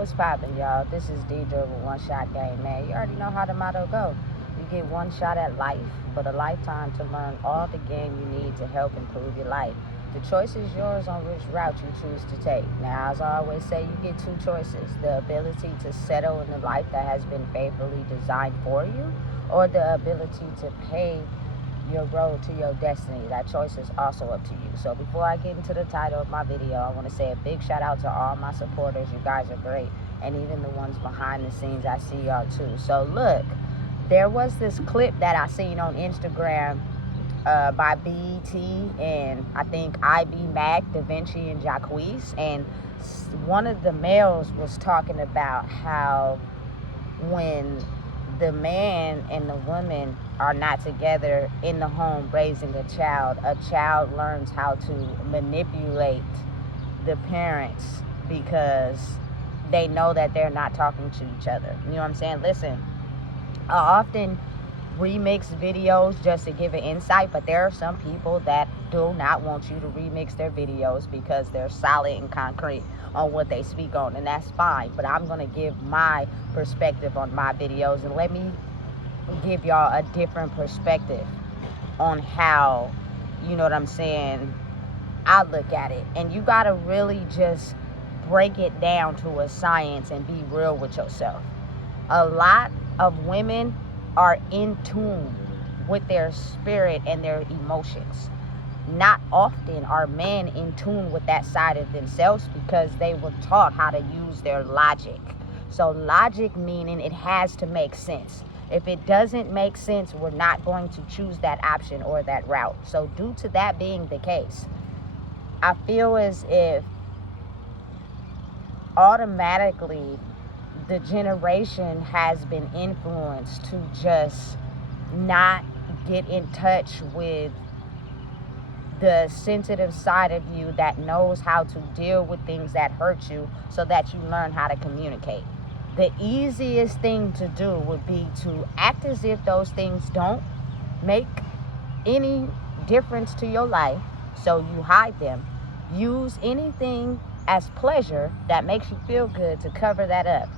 What's poppin', y'all? This is Deidre with One Shot Game, man. You already know how the motto go. You get one shot at life, but a lifetime to learn all the game you need to help improve your life. The choice is yours on which route you choose to take. Now, as I always say, you get two choices. The ability to settle in the life that has been faithfully designed for you, or the ability to pave your road to your destiny. That choice is also up to you. So before I get into the title of my video, I want to say a big shout out to all my supporters. You guys are great. And even the ones behind the scenes, I see y'all too. So look, there was this clip that I seen on Instagram by BET and I think IB Mac, Da Vinci, and Jacquees. And one of the males was talking about how when the man and the woman are not together in the home raising a child learns how to manipulate the parents because they know that they're not talking to each other. You know what I'm saying? Listen, I often remix videos just to give an insight, but there are some people that do not want you to remix their videos because they're solid and concrete on what they speak on, and that's fine. But I'm going to give my perspective on my videos, and let me give y'all a different perspective on how, you know what I'm saying, I look at it. And you got to really just break it down to a science and be real with yourself. A lot of women are in tune with their spirit and their emotions. Not often are men in tune with that side of themselves because they were taught how to use their logic. So logic meaning it has to make sense. If it doesn't make sense, we're not going to choose that option or that route. So due to that being the case, I feel as if automatically the generation has been influenced to just not get in touch with the sensitive side of you that knows how to deal with things that hurt you so that you learn how to communicate. The easiest thing to do would be to act as if those things don't make any difference to your life, so you hide them. Use anything as pleasure that makes you feel good to cover that up,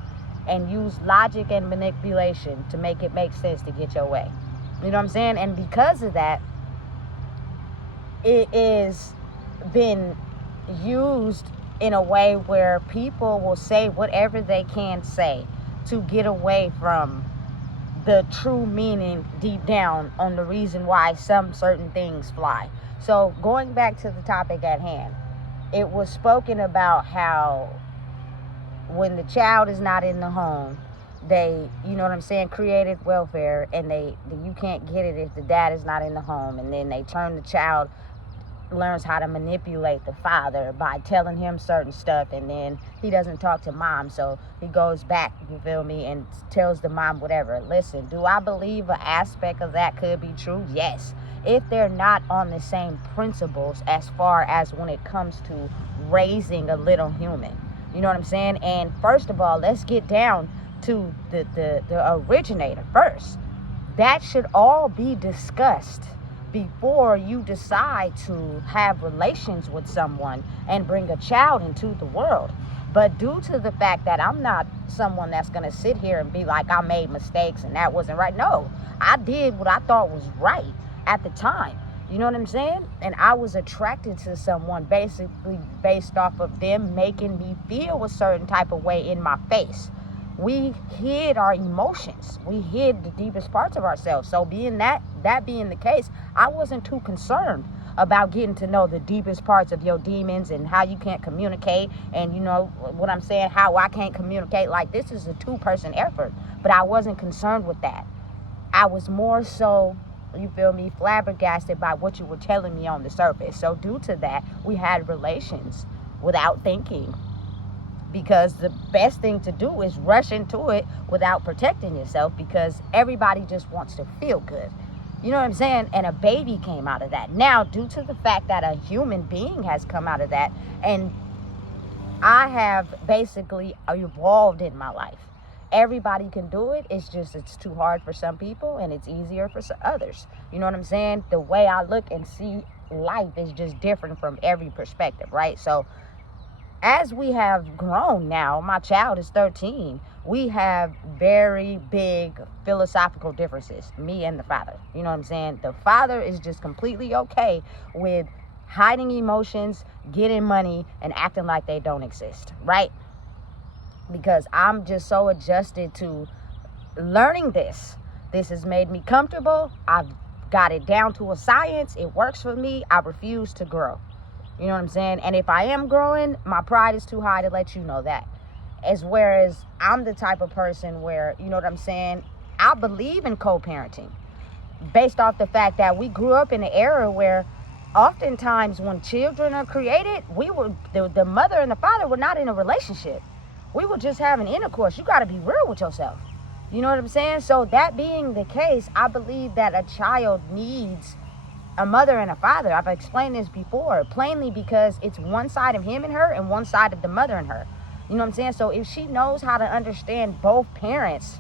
and use logic and manipulation to make it make sense to get your way. You know what I'm saying? And because of that, it is been used in a way where people will say whatever they can say to get away from the true meaning deep down on the reason why some certain things fly. So going back to the topic at hand, it was spoken about how when the child is not in the home, they, you know what I'm saying, created welfare, and you can't get it if the dad is not in the home. And then they turn the child, learns how to manipulate the father by telling him certain stuff, and then he doesn't talk to mom, so he goes back, you feel me, and tells the mom whatever. Listen, do I believe an aspect of that could be true? Yes, if they're not on the same principles as far as when it comes to raising a little human. You know what I'm saying? And first of all, let's get down to the originator first. That should all be discussed before you decide to have relations with someone and bring a child into the world. But due to the fact that I'm not someone that's going to sit here and be like, I made mistakes and that wasn't right. No, I did what I thought was right at the time. You know what I'm saying? And I was attracted to someone basically based off of them making me feel a certain type of way in my face. We hid our emotions. We hid the deepest parts of ourselves. So being that being the case, I wasn't too concerned about getting to know the deepest parts of your demons and how you can't communicate. And you know what I'm saying, how I can't communicate. Like, this is a two-person effort, but I wasn't concerned with that. I was more so, you feel me, flabbergasted by what you were telling me on the surface. So due to that, we had relations without thinking, because the best thing to do is rush into it without protecting yourself, because everybody just wants to feel good. You know what I'm saying? And a baby came out of that. Now, due to the fact that a human being has come out of that, and I have basically evolved in my life. Everybody can do it. It's just, it's too hard for some people and it's easier for others. You know what I'm saying? The way I look and see life is just different from every perspective, right? So as we have grown now, my child is 13, we have very big philosophical differences, me and the father. You know what I'm saying? The father is just completely okay with hiding emotions, getting money, and acting like they don't exist, right? Because I'm just so adjusted to learning this. This has made me comfortable. I've got it down to a science. It works for me. I refuse to grow. You know what I'm saying? And if I am growing, my pride is too high to let you know that. Whereas I'm the type of person where, you know what I'm saying, I believe in co-parenting based off the fact that we grew up in an era where oftentimes when children are created, the mother and the father were not in a relationship. We were just having intercourse. You got to be real with yourself. You know what I'm saying? So that being the case, I believe that a child needs a mother and a father. I've explained this before, plainly, because it's one side of him and her and one side of the mother and her. You know what I'm saying? So if she knows how to understand both parents,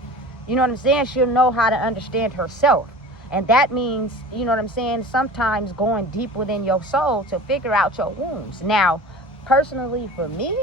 you know what I'm saying, she'll know how to understand herself. And that means, you know what I'm saying, sometimes going deep within your soul to figure out your wounds. Now, personally for me,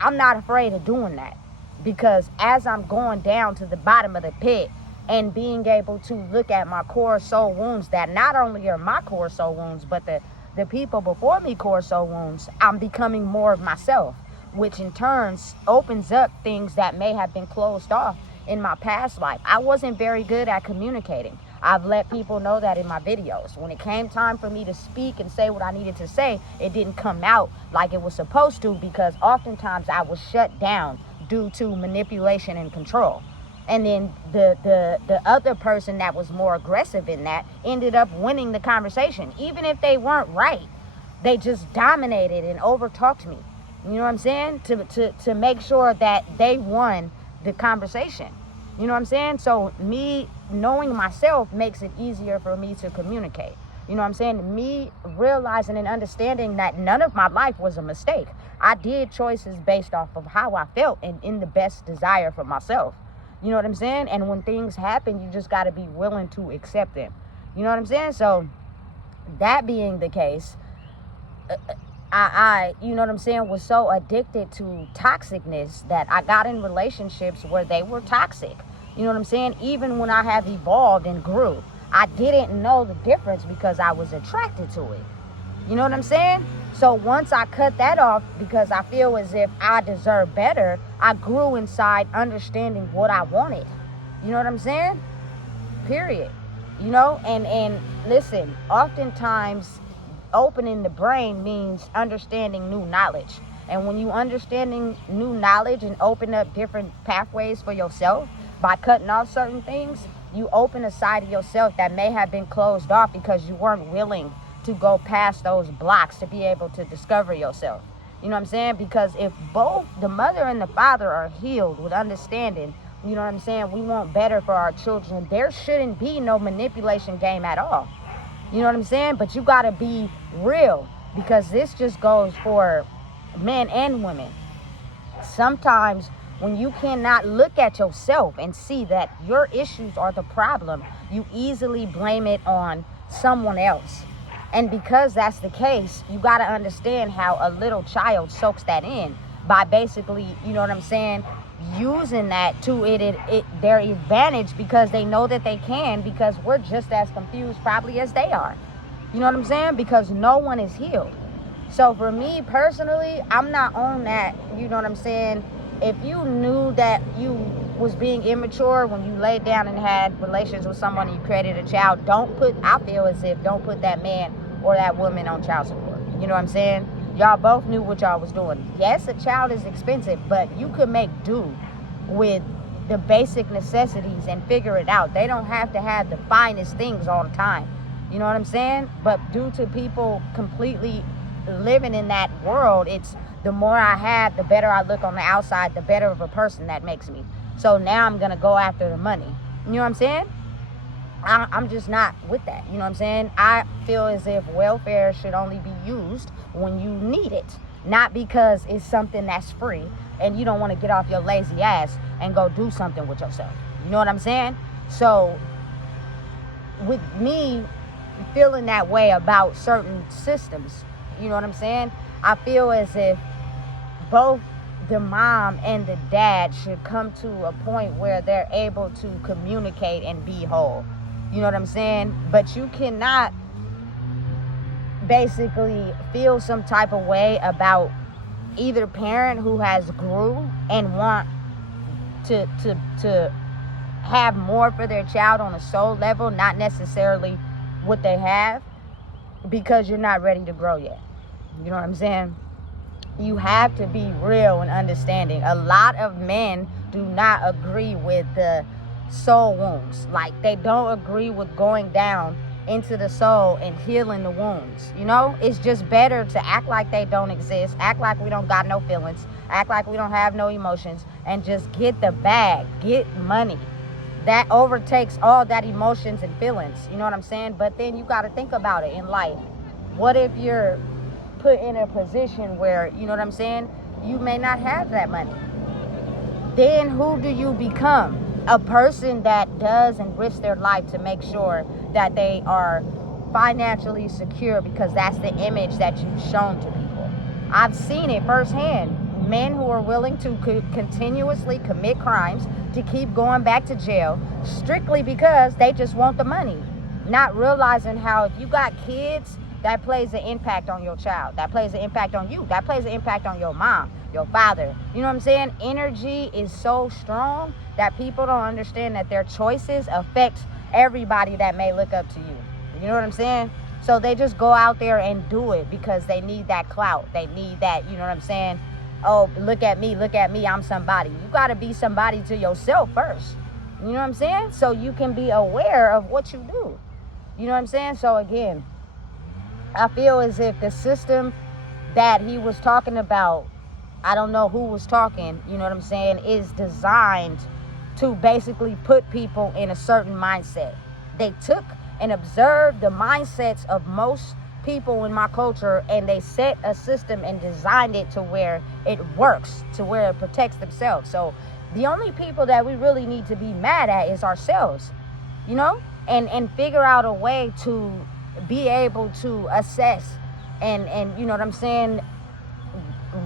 I'm not afraid of doing that, because as I'm going down to the bottom of the pit and being able to look at my core soul wounds that not only are my core soul wounds, but the people before me core soul wounds, I'm becoming more of myself, which in turn opens up things that may have been closed off in my past life. I wasn't very good at communicating. I've let people know that in my videos. When it came time for me to speak and say what I needed to say, it didn't come out like it was supposed to, because oftentimes I was shut down due to manipulation and control. And then the other person that was more aggressive in that ended up winning the conversation. Even if they weren't right, they just dominated and overtalked me. You know what I'm saying? To make sure that they won the conversation. You know what I'm saying? So me knowing myself makes it easier for me to communicate. You know what I'm saying? Me realizing and understanding that none of my life was a mistake. I did choices based off of how I felt and in the best desire for myself. You know what I'm saying? And when things happen, you just got to be willing to accept them. You know what I'm saying? So that being the case, I you know what I'm saying, was so addicted to toxicness that I got in relationships where they were toxic. You know what I'm saying? Even when I have evolved and grew, I didn't know the difference because I was attracted to it. You know what I'm saying? So once I cut that off because I feel as if I deserve better, I grew inside understanding what I wanted. You know what I'm saying? Period. You know, and listen, oftentimes opening the brain means understanding new knowledge. And when you understanding new knowledge and open up different pathways for yourself by cutting off certain things, you open a side of yourself that may have been closed off because you weren't willing to go past those blocks to be able to discover yourself. You know what I'm saying? Because if both the mother and the father are healed with understanding, you know what I'm saying, we want better for our children, there shouldn't be no manipulation game at all. You know what I'm saying? But you got to be real, because this just goes for men and women. Sometimes when you cannot look at yourself and see that your issues are the problem, you easily blame it on someone else. And because that's the case, you got to understand how a little child soaks that in by basically, you know what I'm saying, using that to their advantage, because they know that they can, because we're just as confused probably as they are. You know what I'm saying? Because no one is healed. So for me personally, I'm not on that. You know what I'm saying? If you knew that you was being immature when you laid down and had relations with someone and you created a child, I feel as if don't put that man or that woman on child support. You know what I'm saying? Y'all both knew what y'all was doing. Yes, a child is expensive, but you could make do with the basic necessities and figure it out. They don't have to have the finest things all the time. You know what I'm saying? But due to people completely living in that world, it's the more I have, the better I look on the outside, the better of a person that makes me. So now I'm going to go after the money. You know what I'm saying? I'm just not with that. You know what I'm saying? I feel as if welfare should only be used when you need it, not because it's something that's free and you don't want to get off your lazy ass and go do something with yourself. You know what I'm saying? So with me feeling that way about certain systems, you know what I'm saying, I feel as if both the mom and the dad should come to a point where they're able to communicate and be whole. You know what I'm saying? But you cannot basically feel some type of way about either parent who has grew and want to have more for their child on a soul level, not necessarily what they have, because you're not ready to grow yet. You know what I'm saying? You have to be real and understanding. A lot of men do not agree with the soul wounds. Like, they don't agree with going down into the soul and healing the wounds. You know, it's just better to act like they don't exist, act like we don't got no feelings, act like we don't have no emotions, and just get the bag, get money. That overtakes all that emotions and feelings. You know what I'm saying? But then you got to think about it in life. What if you're put in a position where, you know what I'm saying, you may not have that money? Then who do you become? A person that does and risks their life to make sure that they are financially secure, because that's the image that you've shown to people. I've seen it firsthand. Men who are willing to continuously commit crimes, to keep going back to jail, strictly because they just want the money, not realizing how if you got kids, that plays an impact on your child, that plays an impact on you, that plays an impact on your mom, your father. You know what I'm saying? Energy is so strong that people don't understand that their choices affect everybody that may look up to you. You know what I'm saying? So they just go out there and do it because they need that clout. They need that, you know what I'm saying? Oh, look at me, I'm somebody. You got to be somebody to yourself first. You know what I'm saying? So you can be aware of what you do. You know what I'm saying? So again, I feel as if the system that he was talking about, I don't know who was talking, you know what I'm saying, is designed to basically put people in a certain mindset. They took and observed the mindsets of most people in my culture, and they set a system and designed it to where it works, to where it protects themselves. So the only people that we really need to be mad at is ourselves, you know, and figure out a way to be able to assess and you know what I'm saying,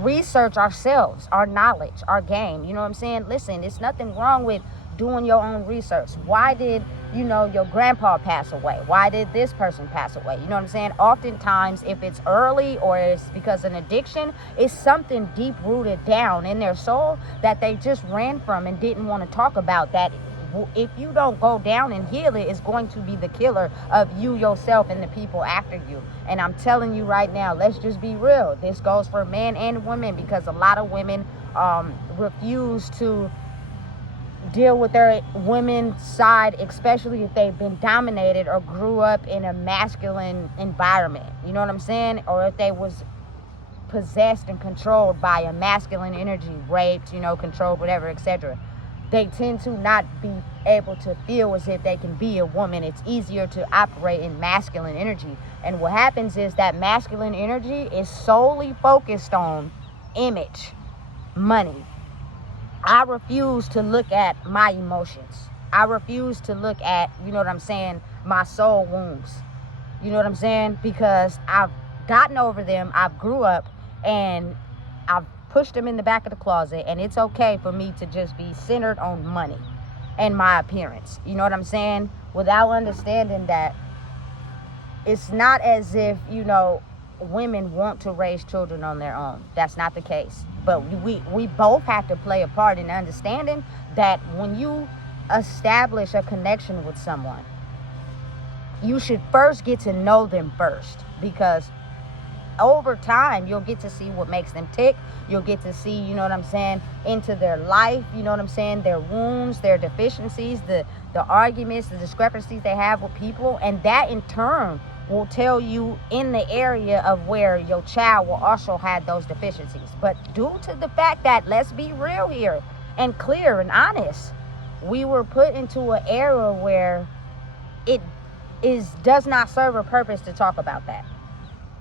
research ourselves, our knowledge, our game. You know what I'm saying? Listen, there's nothing wrong with doing your own research. Why did, you know, your grandpa pass away? Why did this person pass away? You know what I'm saying? Oftentimes, if it's early or it's because of an addiction, it's something deep rooted down in their soul that they just ran from and didn't want to talk about, that if you don't go down and heal it, it's going to be the killer of you, yourself, and the people after you. And I'm telling you right now, let's just be real. This goes for men and women, because a lot of women refuse to deal with their women's side, especially if they've been dominated or grew up in a masculine environment. You know what I'm saying? Or if they was possessed and controlled by a masculine energy, raped, you know, controlled, whatever, etc. They tend to not be able to feel as if they can be a woman. It's easier to operate in masculine energy. And what happens is that masculine energy is solely focused on image, money. I refuse to look at my emotions. I refuse to look at, you know what I'm saying, my soul wounds. You know what I'm saying? Because I've gotten over them. I've grew up and I've pushed them in the back of the closet, and it's okay for me to just be centered on money and my appearance. You know what I'm saying? Without understanding that it's not as if, you know, women want to raise children on their own. That's not the case. But we both have to play a part in understanding that when you establish a connection with someone, you should first get to know them first, because over time you'll get to see what makes them tick. You'll get to see, you know what I'm saying, into their life, you know what I'm saying, their wounds, their deficiencies, the arguments, the discrepancies they have with people, and that in turn will tell you in the area of where your child will also have those deficiencies. But due to the fact that, let's be real here and clear and honest, we were put into an era where it does not serve a purpose to talk about that.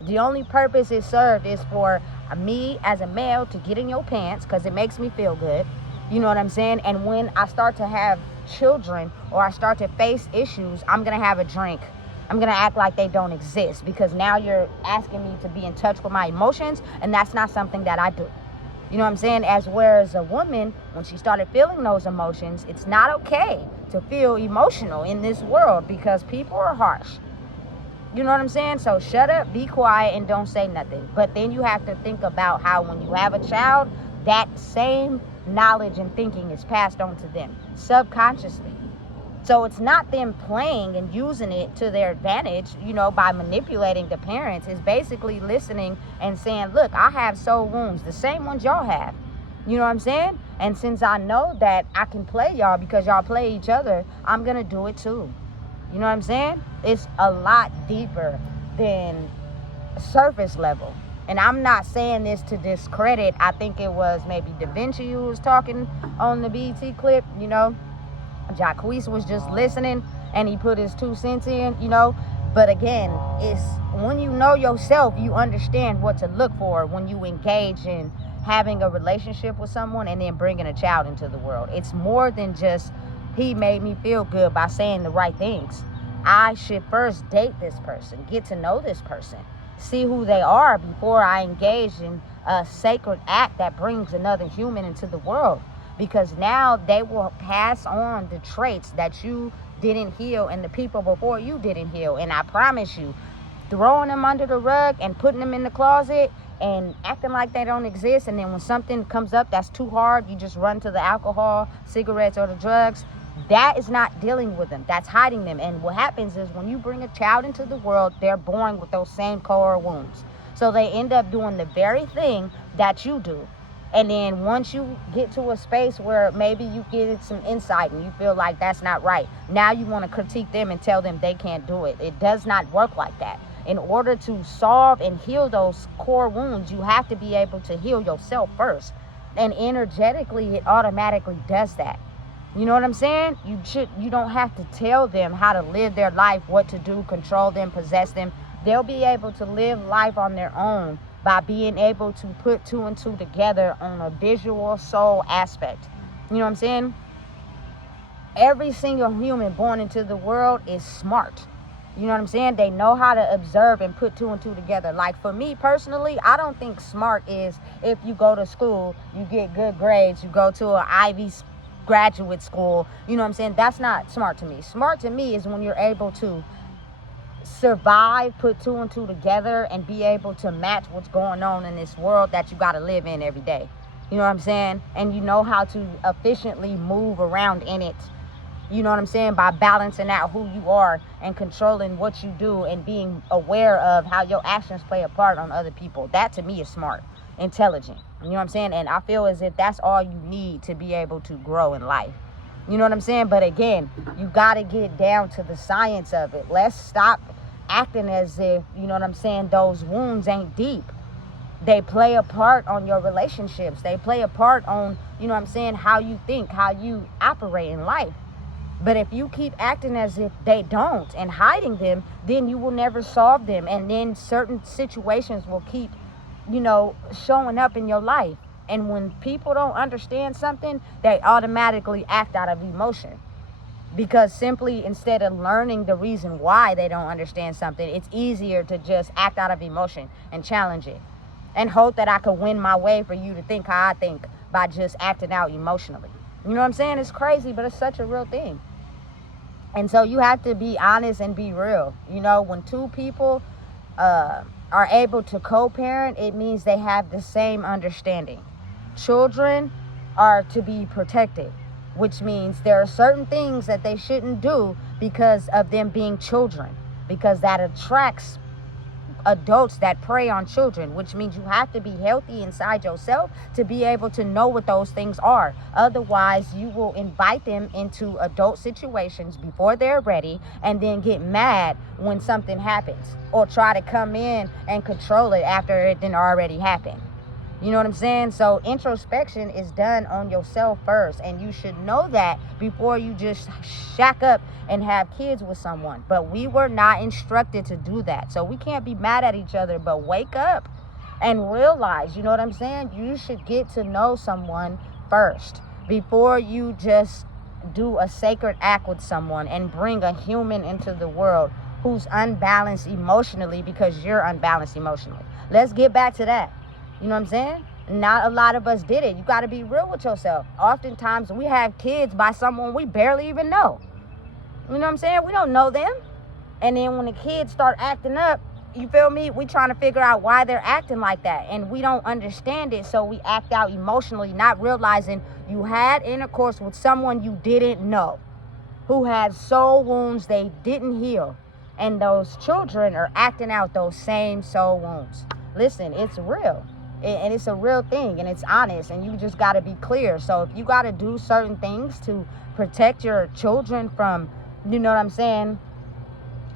The only purpose it served is for me as a male to get in your pants because it makes me feel good. You know what I'm saying? And when I start to have children or I start to face issues, I'm going to have a drink. I'm going to act like they don't exist, because now you're asking me to be in touch with my emotions, and that's not something that I do. You know what I'm saying? As whereas a woman, when she started feeling those emotions, it's not okay to feel emotional in this world because people are harsh. You know what I'm saying? So shut up, be quiet, and don't say nothing. But then you have to think about how when you have a child, that same knowledge and thinking is passed on to them subconsciously. So it's not them playing and using it to their advantage, by manipulating the parents. It's basically listening and saying, look, I have soul wounds, the same ones y'all have. You know what I'm saying? And since I know that I can play y'all because y'all play each other, I'm going to do it too. You know what I'm saying? It's a lot deeper than surface level. And I'm not saying this to discredit. I think it was maybe Da Vinci who was talking on the BT clip, Jacquees was just listening and he put his 2 cents in, But again, it's when you know yourself, you understand what to look for when you engage in having a relationship with someone and then bringing a child into the world. It's more than just he made me feel good by saying the right things. I should first date this person, get to know this person, see who they are before I engage in a sacred act that brings another human into the world. Because now they will pass on the traits that you didn't heal and the people before you didn't heal. And I promise you, throwing them under the rug and putting them in the closet and acting like they don't exist, and then when something comes up that's too hard, you just run to the alcohol, cigarettes, or the drugs, that is not dealing with them. That's hiding them. And what happens is when you bring a child into the world, they're born with those same core wounds. So they end up doing the very thing that you do. And then once you get to a space where maybe you get some insight and you feel like that's not right, now you want to critique them and tell them they can't do it. It does not work like that. In order to solve and heal those core wounds, you have to be able to heal yourself first. And energetically, it automatically does that. You know what I'm saying? You don't have to tell them how to live their life, what to do, control them, possess them. They'll be able to live life on their own by being able to put 2 and 2 together on a visual soul aspect. You know what I'm saying? Every single human born into the world is smart. You know what I'm saying? They know how to observe and put 2 and 2 together. Like for me personally, I don't think smart is if you go to school, you get good grades, you go to an Ivy graduate school. You know what I'm saying? That's not smart to me. Smart to me is when you're able to survive, put 2 and 2 together, and be able to match what's going on in this world that you got to live in every day. You know what I'm saying? And you know how to efficiently move around in it. You know what I'm saying? By balancing out who you are and controlling what you do and being aware of how your actions play a part on other people. That to me is smart, intelligent. You know what I'm saying? And I feel as if that's all you need to be able to grow in life. You know what I'm saying? But again, you got to get down to the science of it. Let's stop acting as if, you know what I'm saying, those wounds ain't deep. They play a part on your relationships. They play a part on, you know what I'm saying, how you think, how you operate in life. But if you keep acting as if they don't and hiding them, then you will never solve them. And then certain situations will keep, showing up in your life. And when people don't understand something, they automatically act out of emotion. Because simply instead of learning the reason why they don't understand something, it's easier to just act out of emotion and challenge it. And hope that I could win my way for you to think how I think by just acting out emotionally. You know what I'm saying? It's crazy, but it's such a real thing. And so you have to be honest and be real. When 2 people are able to co-parent, it means they have the same understanding. Children are to be protected, which means there are certain things that they shouldn't do because of them being children, because that attracts adults that prey on children, which means you have to be healthy inside yourself to be able to know what those things are. Otherwise, you will invite them into adult situations before they're ready and then get mad when something happens or try to come in and control it after it didn't already happen. You know what I'm saying? So introspection is done on yourself first, and you should know that before you just shack up and have kids with someone. But we were not instructed to do that. So we can't be mad at each other, but wake up and realize, you know what I'm saying? You should get to know someone first before you just do a sacred act with someone and bring a human into the world who's unbalanced emotionally because you're unbalanced emotionally. Let's get back to that. You know what I'm saying? Not a lot of us did it. You got to be real with yourself. Oftentimes we have kids by someone we barely even know. You know what I'm saying? We don't know them. And then when the kids start acting up, you feel me? We trying to figure out why they're acting like that. And we don't understand it. So we act out emotionally, not realizing you had intercourse with someone you didn't know, who had soul wounds they didn't heal. And those children are acting out those same soul wounds. Listen, it's real. And it's a real thing, and it's honest, and you just got to be clear. So if you got to do certain things to protect your children from, you know what I'm saying,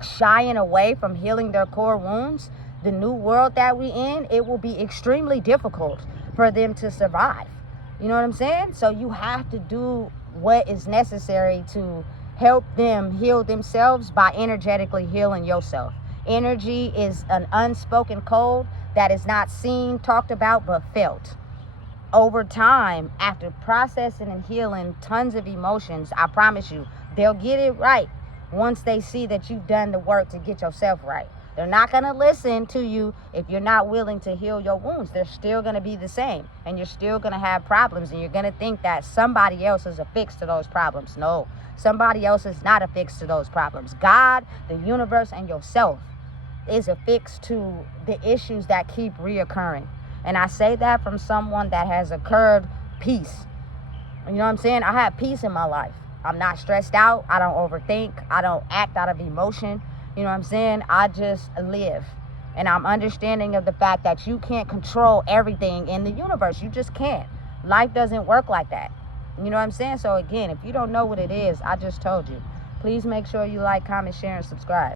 shying away from healing their core wounds, the new world that we in, it will be extremely difficult for them to survive. You know what I'm saying? So you have to do what is necessary to help them heal themselves by energetically healing yourself. Energy is an unspoken code that is not seen, talked about, but felt. Over time, after processing and healing tons of emotions, I promise you, they'll get it right once they see that you've done the work to get yourself right. They're not going to listen to you if you're not willing to heal your wounds. They're still going to be the same, and you're still going to have problems, and you're going to think that somebody else is a fix to those problems. No, somebody else is not a fix to those problems. God, the universe, and yourself is a fix to the issues that keep reoccurring. And I say that from someone that has occurred peace. You know what I'm saying? I have peace in my life. I'm not stressed out. I don't overthink. I don't act out of emotion. You know what I'm saying? I just live. And I'm understanding of the fact that you can't control everything in the universe. You just can't. Life doesn't work like that. You know what I'm saying? So again, if you don't know what it is, I just told you. Please make sure you like, comment, share, and subscribe.